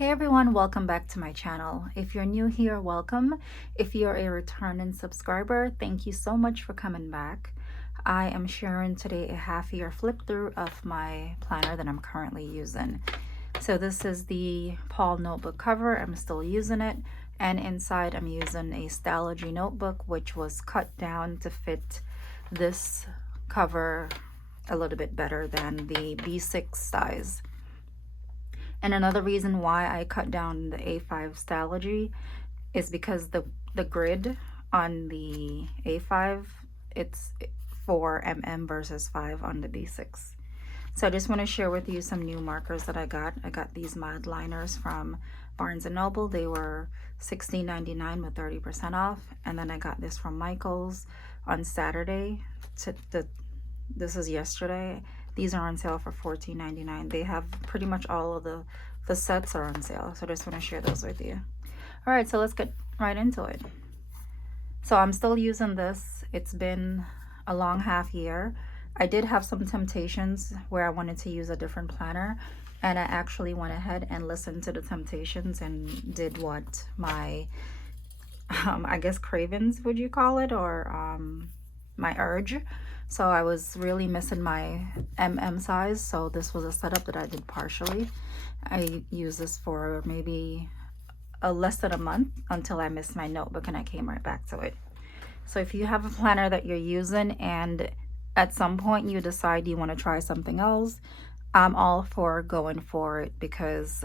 Hey everyone, welcome back to my channel. If you're new here, welcome. If you're a returning subscriber, thank you so much for coming back. I am sharing today a half-year flip through of my planner that I'm currently using. So this is the Paul notebook cover. I'm still using it, and inside I'm using a Stalogy notebook which was cut down to fit this cover a little bit better than the B6 size. And another reason why I cut down the A5 Stalogy is because the grid on the A5, it's 4 mm versus 5 on the B6. So I just want to share with you some new markers that I got. I got these mod liners from Barnes & Noble. They were $16.99 with 30% off. And then I got this from Michael's on Saturday. This is yesterday. These are on sale for $14.99. They have pretty much all of the sets are on sale. So I just want to share those with you. All right, so let's get right into it. So I'm still using this. It's been a long half year. I did have some temptations where I wanted to use a different planner, and I actually went ahead and listened to the temptations and did what my I guess cravings, would you call it, or my urge. So I was really missing my size, so this was a setup that I did partially. I used this for maybe less than a month until I missed my notebook and I came right back to it. So if you have a planner that you're using and at some point you decide you want to try something else, I'm all for going for it, because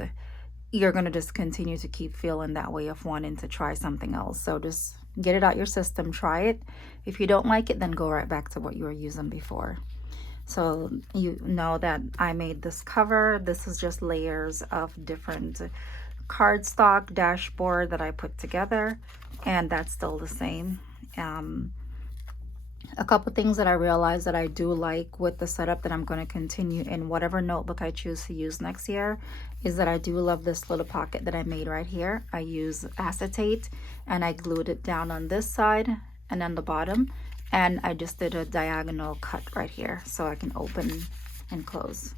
you're going to just continue to keep feeling that way of wanting to try something else. So just get it out your system, try it. If you don't like it, then go right back to what you were using before. So you know that I made this cover. This is just layers of different cardstock dashboard that I put together, and that's still the same. A couple things that I realized that I do like with the setup that I'm going to continue in whatever notebook I choose to use next year is that I do love this little pocket that I made right here. I use acetate and I glued it down on this side and on the bottom, and I just did a diagonal cut right here so I can open and close.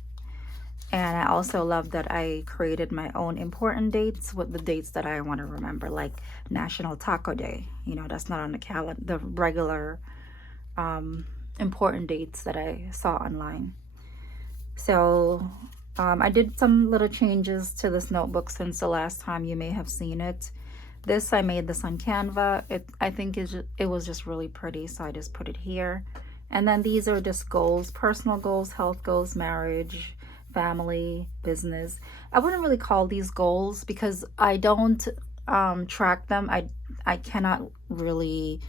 And I also love that I created my own important dates with the dates that I want to remember, like National Taco Day. You know, that's not on the calendar, the regular important dates that I saw online. So I did some little changes to this notebook since the last time you may have seen it. This, I made this on Canva. I think it was just really pretty, so I just put it here. And then these are just goals: personal goals, health goals, marriage, family, business. I wouldn't really call these goals because I don't track them. I cannot really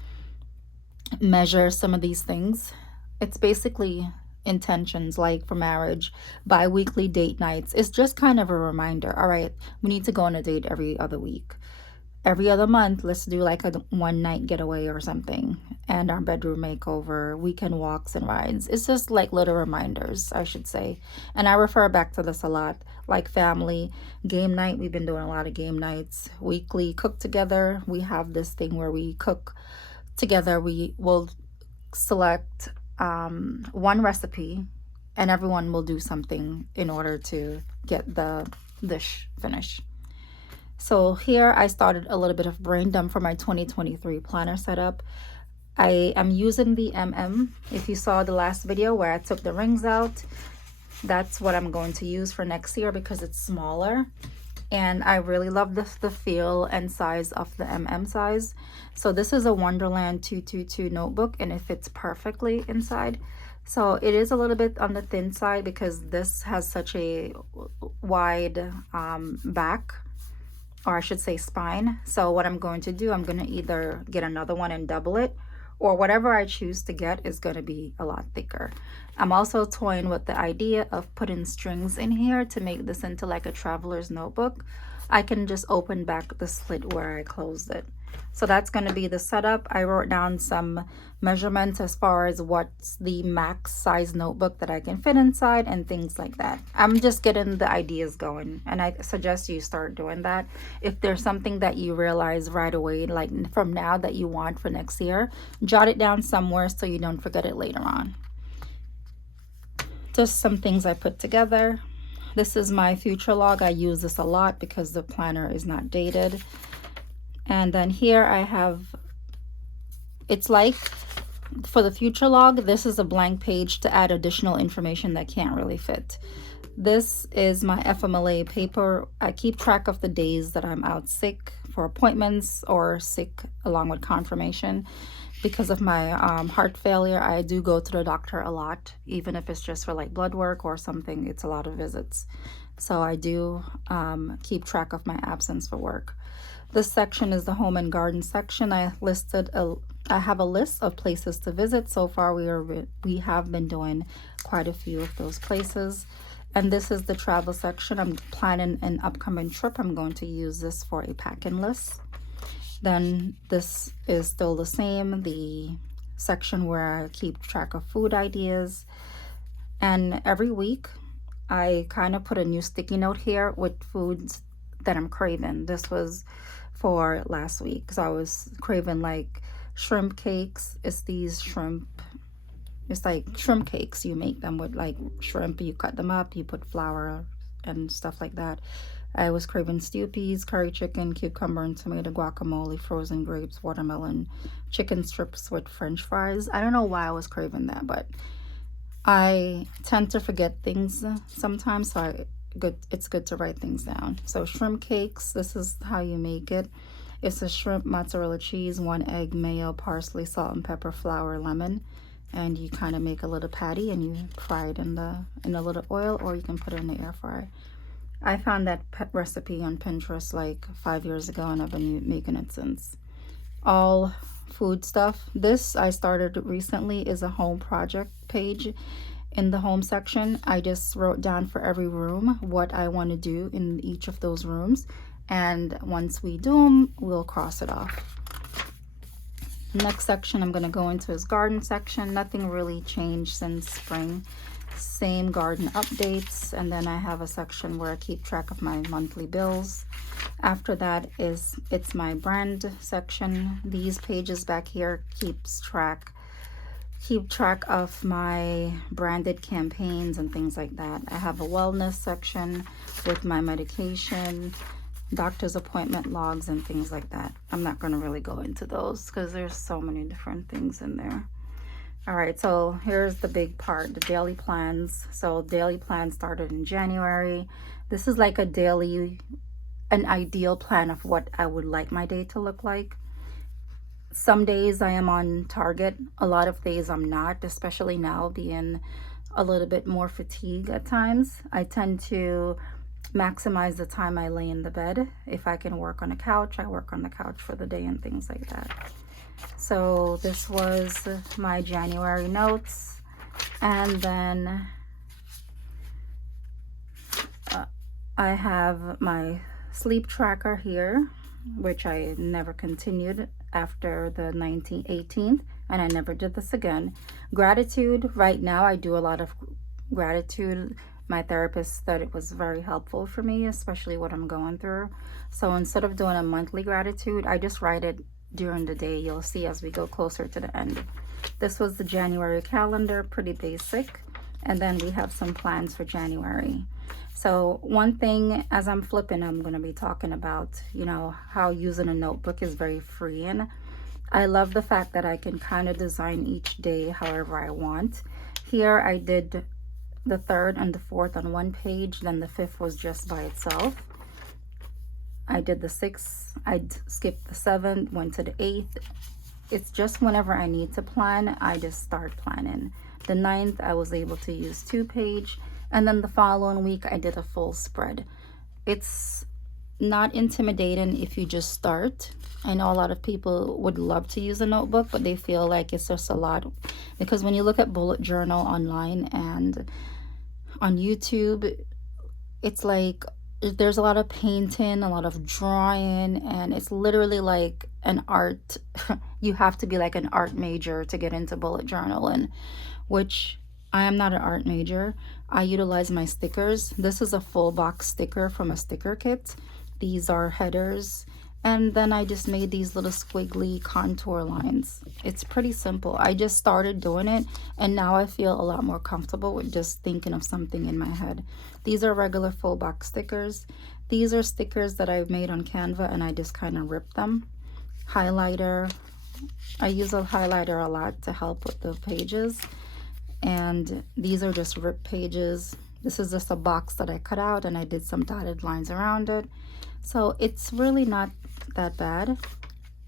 measure some of these things. It's basically intentions, like for marriage, bi-weekly date nights. It's just kind of a reminder. All right, we need to go on a date every other week. Every other month, let's do like a one night getaway or something, and our bedroom makeover, weekend walks and rides. It's just like little reminders, I should say. And I refer back to this a lot, like family, game night. We've been doing a lot of game nights. Weekly cook together. We have this thing where we cook together. We will select one recipe and everyone will do something in order to get the dish finished. So here I started a little bit of brain dump for my 2023 planner setup. I am using the If you saw the last video where I took the rings out, that's what I'm going to use for next year because it's smaller. And I really love the feel and size of the size. So this is a Wonderland 222 notebook, and it fits perfectly inside. So it is a little bit on the thin side because this has such a wide back, or I should say spine. So what I'm going to do, I'm going to either get another one and double it, or whatever I choose to get is going to be a lot thicker. I'm also toying with the idea of putting strings in here to make this into like a traveler's notebook. I can just open back the slit where I closed it. So that's going to be the setup. I wrote down some measurements as far as what's the max size notebook that I can fit inside and things like that. I'm just getting the ideas going, and I suggest you start doing that. If there's something that you realize right away, like from now, that you want for next year, jot it down somewhere so you don't forget it later on. Just some things I put together. This is my future log. I use this a lot because the planner is not dated. And then here I have, it's like for the future log, this is a blank page to add additional information that can't really fit. This is my FMLA paper. I keep track of the days that I'm out sick for appointments or sick along with confirmation. Because of my heart failure, I do go to the doctor a lot, even if it's just for like blood work or something. It's a lot of visits. So I do keep track of my absence for work. This section is the home and garden section. I have a list of places to visit. So far we have been doing quite a few of those places. And this is the travel section. I'm planning an upcoming trip. I'm going to use this for a packing list. Then this is still the same, the section where I keep track of food ideas. And every week I kind of put a new sticky note here with foods that I'm craving. This was for last week because I was craving like shrimp cakes. It's these shrimp, it's like shrimp cakes. You make them with like shrimp, you cut them up, you put flour and stuff like that. I was craving stew peas, curry chicken, cucumber and tomato, guacamole, frozen grapes, watermelon, chicken strips with french fries. I don't know why I was craving that, but I tend to forget things sometimes, so it's good to write things down. So shrimp cakes, this is how you make it. It's a shrimp, mozzarella cheese, 1 egg, mayo, parsley, salt and pepper, flour, lemon. And you kind of make a little patty and you fry it in a little oil, or you can put it in the air fryer. I found that recipe on Pinterest like 5 years ago and I've been making it since. All food stuff. This I started recently is a home project page. In the home section, I just wrote down for every room what I want to do in each of those rooms. And once we do them, we'll cross it off. Next section I'm going to go into is garden section. Nothing really changed since spring. Same garden updates. And then I have a section where I keep track of my monthly bills. After that it's my brand section. These pages back here keep track of my branded campaigns and things like that. I have a wellness section with my medication, doctor's appointment logs and things like that. I'm not going to really go into those because there's so many different things in there. All right, so here's the big part, the daily plans. So daily plan started in January. This is like an ideal plan of what I would like my day to look like. Some days I am on target. A lot of days I'm not, especially now being a little bit more fatigued at times. I tend to maximize the time I lay in the bed. If I can work on a couch, I work on the couch for the day and things like that. So this was my January notes. And then I have my sleep tracker here, which I never continued after the 18th, and I never did this again. Gratitude, right now I do a lot of gratitude. My therapist said it was very helpful for me, especially what I'm going through. So instead of doing a monthly gratitude, I just write it during the day. You'll see as we go closer to the end. This was the January calendar, pretty basic. And then we have some plans for January. So one thing, as I'm flipping, I'm going to be talking about, you know, how using a notebook is very freeing. I love the fact that I can kind of design each day however I want. Here I did the 3rd and the 4th on one page, then the 5th was just by itself. I did the 6th, I skipped the 7th, went to the 8th. It's just whenever I need to plan, I just start planning. The 9th, I was able to use 2-page. And then the following week, I did a full spread. It's not intimidating if you just start. I know a lot of people would love to use a notebook, but they feel like it's just a lot. Because when you look at bullet journal online and on YouTube, it's like there's a lot of painting, a lot of drawing, and it's literally like an art. You have to be like an art major to get into bullet journaling, which I am not an art major. I utilize my stickers. This is a full box sticker from a sticker kit. These are headers And then I just made these little squiggly contour lines. It's pretty simple. I just started doing it, and now I feel a lot more comfortable with just thinking of something in my head. These are regular full box stickers. These are stickers that I've made on Canva, and I just kind of ripped them. Highlighter. I use a highlighter a lot to help with the pages. And these are just ripped pages. This is just a box that I cut out, and I did some dotted lines around it. So it's really not that bad.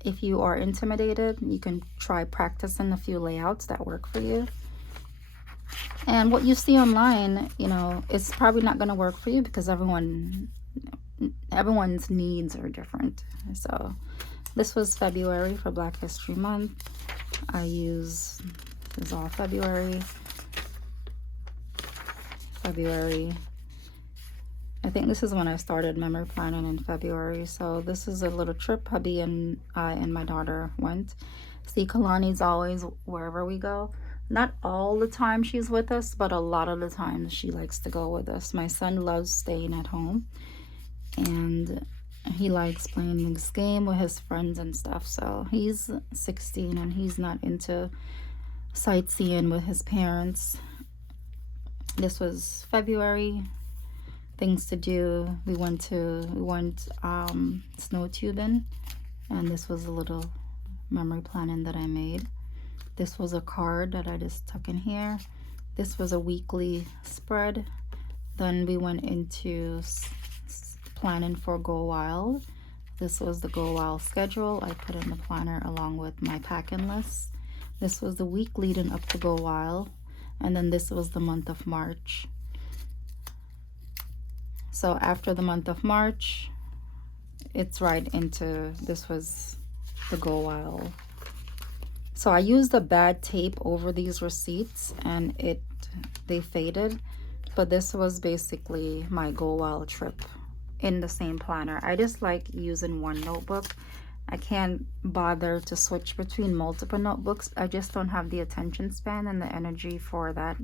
If you are intimidated, you can try practicing a few layouts that work for you. And what you see online, you know, it's probably not going to work for you because everyone's needs are different. So this was February for Black History Month. This is all February. I think this is when I started memory planning in February. So this is a little trip hubby and I and my daughter went. See, Kalani's always wherever we go. Not all the time she's with us, but a lot of the times she likes to go with us. My son loves staying at home, and he likes playing this game with his friends and stuff. So he's 16 and he's not into sightseeing with his parents. This was February. Things to do. We went snow tubing, and this was a little memory planning that I made. This was a card that I just tuck in here. This was a weekly spread. Then we went into planning for Go Wild. This was the Go Wild schedule I put in the planner along with my packing list. This was the week leading up to Go Wild, and then this was the month of March. So after the month of March, it's right into, this was the Go Wild. So I used a bad tape over these receipts and they faded, but this was basically my Go Wild trip in the same planner. I just like using one notebook. I can't bother to switch between multiple notebooks. I just don't have the attention span and the energy for that.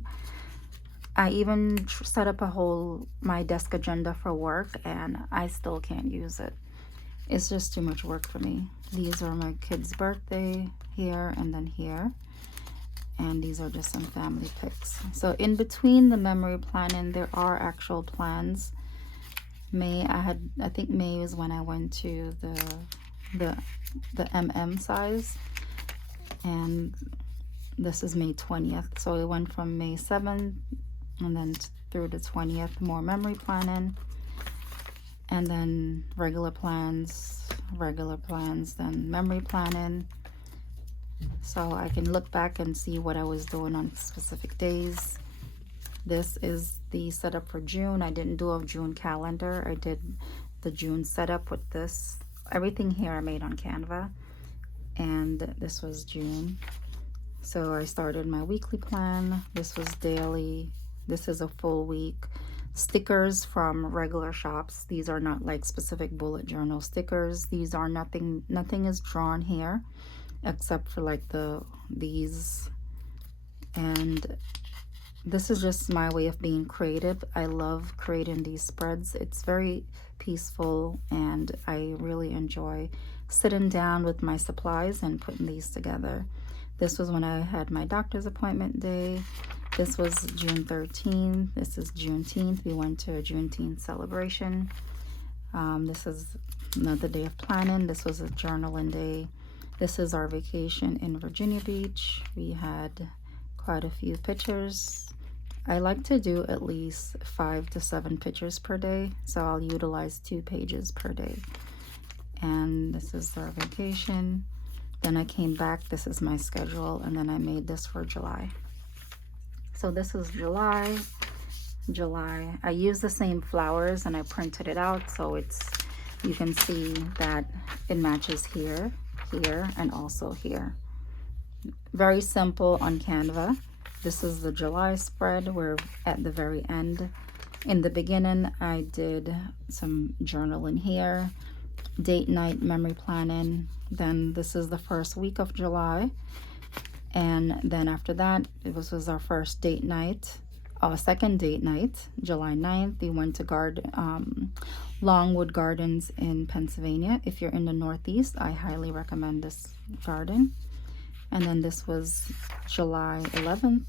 I even set up my desk agenda for work, and I still can't use it. It's just too much work for me. These are my kid's birthday here and then here. And these are just some family pics. So in between the memory planning, there are actual plans. I think May was when I went to the MM size. And this is May 20th. So it went from May 7th and then through the 20th, more memory planning, and then regular plans, then memory planning. So I can look back and see what I was doing on specific days. This is the setup for June. I didn't do a June calendar. I did the June setup with this. Everything here I made on Canva, and this was June. So I started my weekly plan. This was daily. This is a full week. Stickers from regular shops. These are not like specific bullet journal stickers. These are nothing is drawn here except for like these. And this is just my way of being creative. I love creating these spreads. It's very peaceful, and I really enjoy sitting down with my supplies and putting these together. This was when I had my doctor's appointment day. This was June 13th. This is Juneteenth. We went to a Juneteenth celebration. This is another day of planning. This was a journaling day. This is our vacation in Virginia Beach. We had quite a few pictures. I like to do at least 5 to 7 pictures per day, so I'll utilize 2 pages per day. And this is our vacation. Then I came back. This is my schedule, and then I made this for July. So this is July. I used the same flowers and I printed it out, so you can see that it matches here, and also here. Very simple on Canva. This is the July spread. We're at the very end. In the beginning, I did some journaling here, date night memory planning. Then this is the first week of July. And then after that, was our first date night, second date night, July 9th. We went to Longwood Gardens in Pennsylvania. If you're in the Northeast, I highly recommend this garden. And then this was July 11th,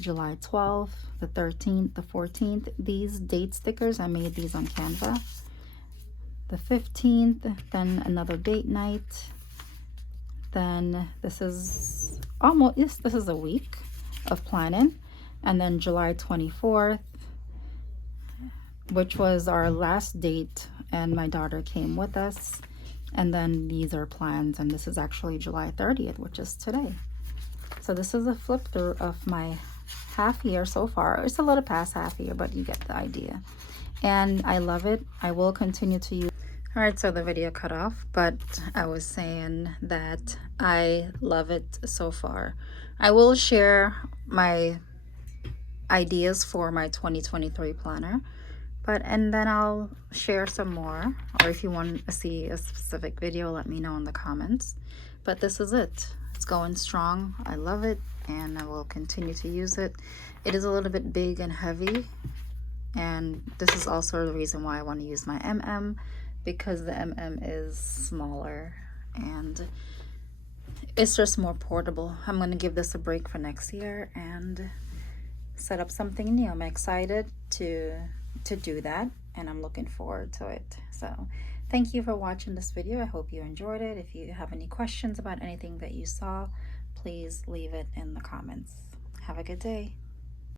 July 12th, the 13th, the 14th. These date stickers, I made these on Canva. The 15th, then another date night. Then this is almost, yes, this is a week of planning. And then July 24th, which was our last date, and my daughter came with us. And then these are plans, and this is actually July 30th, which is today. So this is a flip through of my half year so far. It's a little past half year, but you get the idea. And I love it. I will continue to use. All right, so the video cut off, but I was saying that I love it so far. I will share my ideas for my 2023 planner, and then I'll share some more, or if you want to see a specific video, let me know in the comments. But this is it. It's going strong. I love it, and I will continue to use it. It is a little bit big and heavy, and this is also the reason why I want to use my MM, because the MM is smaller and it's just more portable. I'm going to give this a break for next year and set up something new. I'm excited to do that, and I'm looking forward to it. So thank you for watching this video. I hope you enjoyed it. If you have any questions about anything that you saw, please leave it in the comments. Have a good day.